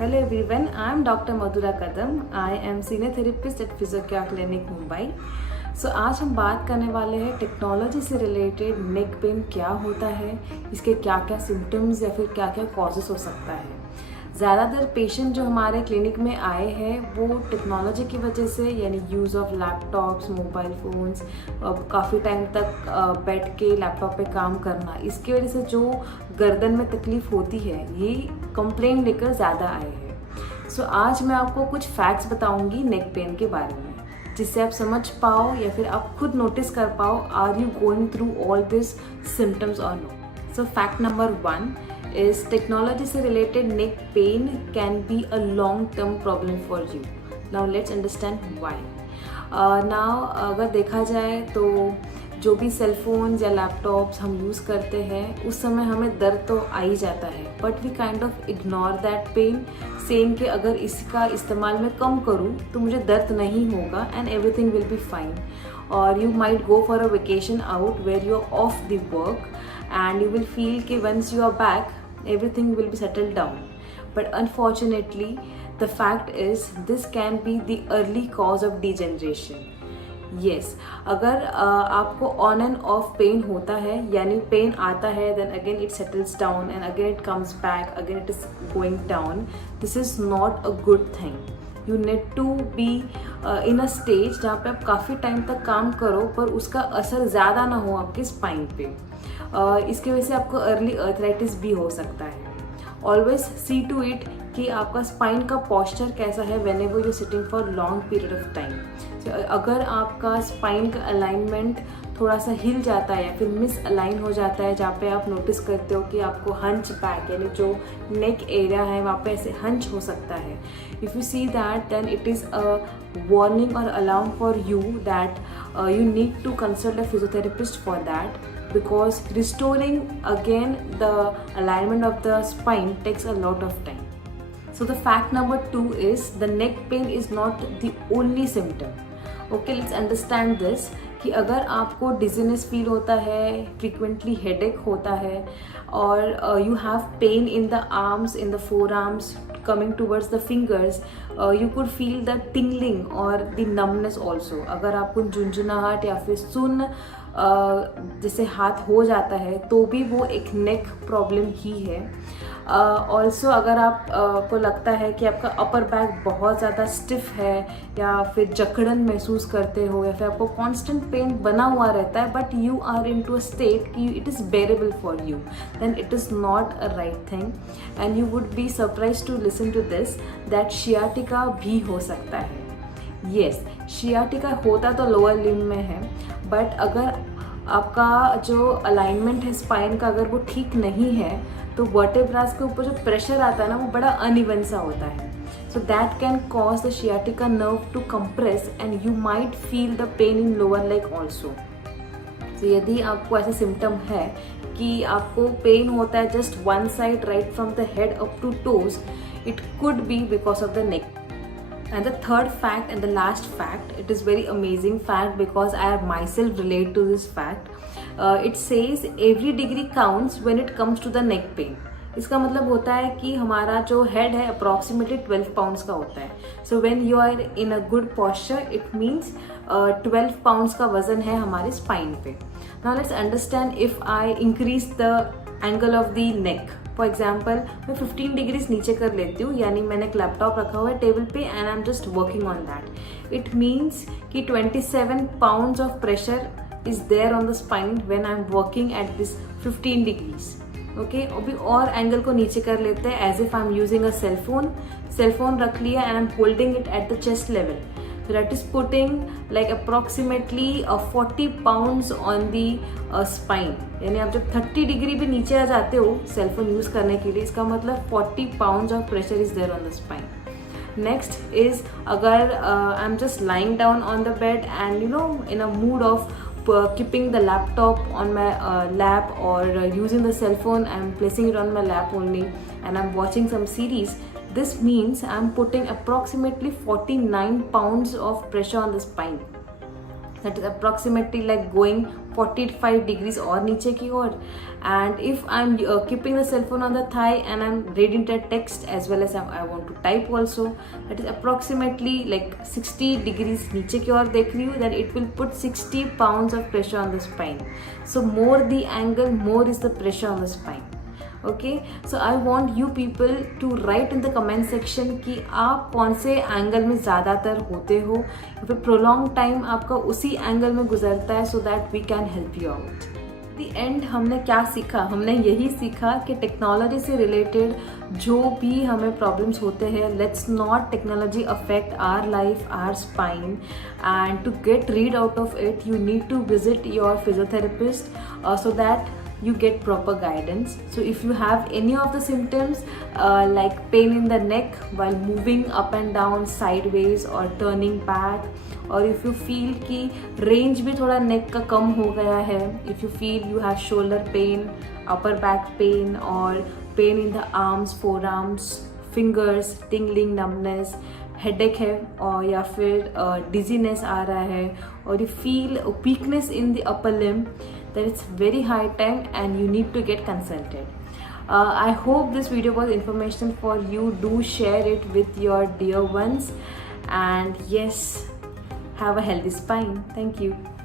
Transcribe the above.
Hello everyone, I am Dr. Madhura Kadam. I am senior therapist at Physiocare Clinic Mumbai. So आज हम बात करने वाले हैं टेक्नोलॉजी से रिलेटेड नेक पेन क्या होता है, इसके क्या क्या सिम्टम्स या फिर क्या क्या कॉजेस हो सकता है। ज़्यादातर पेशेंट जो हमारे क्लिनिक में आए हैं वो टेक्नोलॉजी की वजह से, यानी use of laptops, mobile phones, काफ़ी टाइम तक बैठ के लैपटॉप पे काम करना, इसकी वजह से जो गर्दन में तकलीफ़ होती है, ये कंप्लेंट लेकर ज़्यादा आए हैं। सो आज मैं आपको कुछ फैक्ट्स बताऊंगी नेक पेन के बारे में, जिससे आप समझ पाओ या फिर आप खुद नोटिस कर पाओ, are you going through all this symptoms or no. So fact number 1 is technology से related neck pain can be a long term problem for you. Now let's understand why. Now अगर देखा जाए तो जो भी cell phones या laptops हम use करते हैं उस समय हमें दर्द तो आ ही जाता है, but we kind of ignore that pain, saying कि अगर इसका इस्तेमाल मैं कम करूँ तो मुझे दर्द नहीं होगा and everything will be fine. और you might go for a vacation out where you are off the work and you will feel कि once you are back everything will be settled down, but unfortunately the fact is this can be the early cause of degeneration. Yes, अगर आपको on and off pain होता है, यानी pen आता है then again it settles down and again it comes back, again it is going down, this is not a good thing. You need to be in a stage जहाँ पे आप काफ़ी time तक काम करो पर उसका असर ज़्यादा ना हो आपके स्पाइन पे। इसकी वजह से आपको अर्ली अर्थराइटिस भी हो सकता है। ऑलवेज सी टू इट कि आपका स्पाइन का पोस्चर कैसा है when ever you sitting for long period of time. अगर आपका स्पाइन का अलाइनमेंट थोड़ा सा हिल जाता है या फिर मिस अलाइन हो जाता है, जहाँ पे आप नोटिस करते हो कि आपको हंच बैक यानी जो नेक एरिया है वहाँ पे ऐसे हंच हो सकता है, if you see that then it is a warning or alarm for you that you need to consult a physiotherapist for that, because restoring again the alignment of the spine takes a lot of time. So the fact number 2 is the neck pain is not the only symptom. Okay, let's understand this कि अगर आपको dizziness feel होता है, frequently headache होता है और you have pain in the arms, in the four arms coming towards the fingers, you could feel the tingling or the numbness also. अगर आपको झुंझुनाहट या फिर सुन जैसे हाथ हो जाता है तो भी वो एक नेक प्रॉब्लम ही है। ऑल्सो अगर आप को लगता है कि आपका अपर बैक बहुत ज़्यादा स्टिफ है या फिर जकड़न महसूस करते हो या फिर आपको कांस्टेंट पेन बना हुआ रहता है but you are into a state कि it is bearable for you, then it is not a right thing and you would be surprise to listen to this that sciatica भी हो सकता है। Yes, sciatica होता तो lower limb में है, but अगर आपका जो अलाइनमेंट है स्पाइन का अगर वो ठीक नहीं है तो वर्टेब्रास के ऊपर जो प्रेशर आता है ना वो बड़ा अनइवन सा होता है। So that can cause the sciatica nerve to compress and you might feel the pain in lower leg also. तो यदि आपको ऐसा सिम्टम है कि आपको पेन होता है just one side right from the head up to toes, it could be because of the neck. And the third fact and the last fact, it is very amazing fact because I have myself relate to this fact. It says every degree counts when it comes to the neck pain. इसका मतलब होता है कि हमारा जो head है approximately 12 pounds का होता है। So when you are in a good posture it means 12 pounds का वजन है हमारे स्पाइन पे। Now let's understand if I increase the angle of the neck. For example मैं 15 डिग्रीज नीचे कर लेती हूँ, यानी मैंने एक लैपटॉप रखा हुआ है टेबल पे and I am just working on that, it means कि 27 pounds of pressure is there on the spine when I am working at this 15 degrees. Okay, अभी और एंगल को नीचे कर लेते हैं as if I am using a cellphone रख लिया and I am holding it at the chest level, so that is putting like approximately 40 pounds on the spine। यानी आप जब 30 डिग्री भी नीचे आ जाते हो सेलफोन यूज़ करने के लिए, इसका मतलब 40 pounds of pressure is there on the spine. Next is अगर I am just lying down on the bed and you know in a mood of keeping the laptop on my lap or using the cell phone, I'm placing it on my lap only and I'm watching some series, this means I'm putting approximately 49 pounds of pressure on the spine. that is approximately like going 45 degrees और नीचे की ओर. And if I'm keeping the cell phone on the thigh and I'm reading the text as well as I want to type also, that is approximately like 60 degrees नीचे की ओर देख रही हूँ, then it will put 60 pounds of pressure on the spine. So more the angle, more is the pressure on the spine. Okay, so I want you people to write in the comment section कि आप कौन से angle में ज़्यादातर होते हो या फिर प्रोलॉन्ग टाइम आपका उसी एंगल में गुजरता है, so that we can help you out. The end हमने क्या सीखा? हमने यही सीखा कि टेक्नोलॉजी से रिलेटेड जो भी हमें प्रॉब्लम्स होते हैं, let's not technology affect our life, our spine, and to get rid out of it you need to visit your physiotherapist so that you get proper guidance. So if you have any of the symptoms like pain in the neck while moving up and down, sideways or turning back, or if you feel कि range भी थोड़ा neck का कम हो गया है, if you feel you have shoulder pain, upper back pain or pain in the arms, forearms, fingers, tingling, numbness, headache है और या फिर डिजीनेस आ रहा है, और you feel weakness in the upper limb, then it's very high time and you need to get consulted. I hope this video was informational for you. Do share it with your dear ones, and yes, have a healthy spine. Thank you.